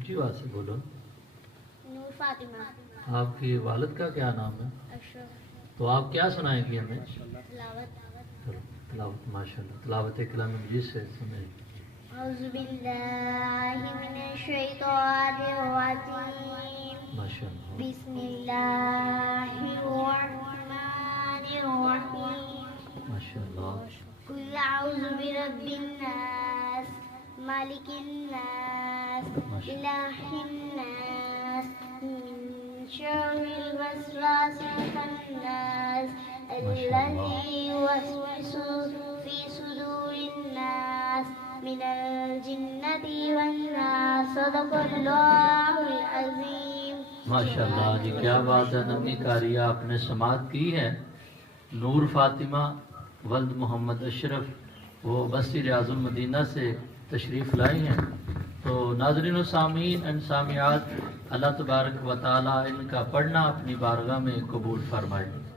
اونچی آواز سے بولو. نور فاطمہ. آپ کی والد کا کیا نام ہے؟ اشرف. تو آپ کیا سنائیں گی ہمیں؟ تلاوت. تلاوت ماشاء اللہ. تلاوت کلام مجید سے سنیں. اعوذ باللہ من الشیطان الرجیم. ماشاء اللہ. بسم اللہ الرحمن الرحیم. ماشاء اللہ. قل اعوذ برب الناس مالک الناس الہ الناس من شر الوسواس الخناس الذی یوسوس فی صدور الناس من الجنۃ والناس. صدق اللہ العظیم. ماشاء اللہ جی، کیا بات ہے. نمی کاری آپ نے سماعت کی ہے. نور فاطمہ ولد محمد اشرف وہ بستی ریاض المدینہ سے تشریف لائی ہیں. تو ناظرین و سامعین and سامعات، اللہ تبارک و تعالی ان کا پڑھنا اپنی بارگاہ میں قبول فرمائے.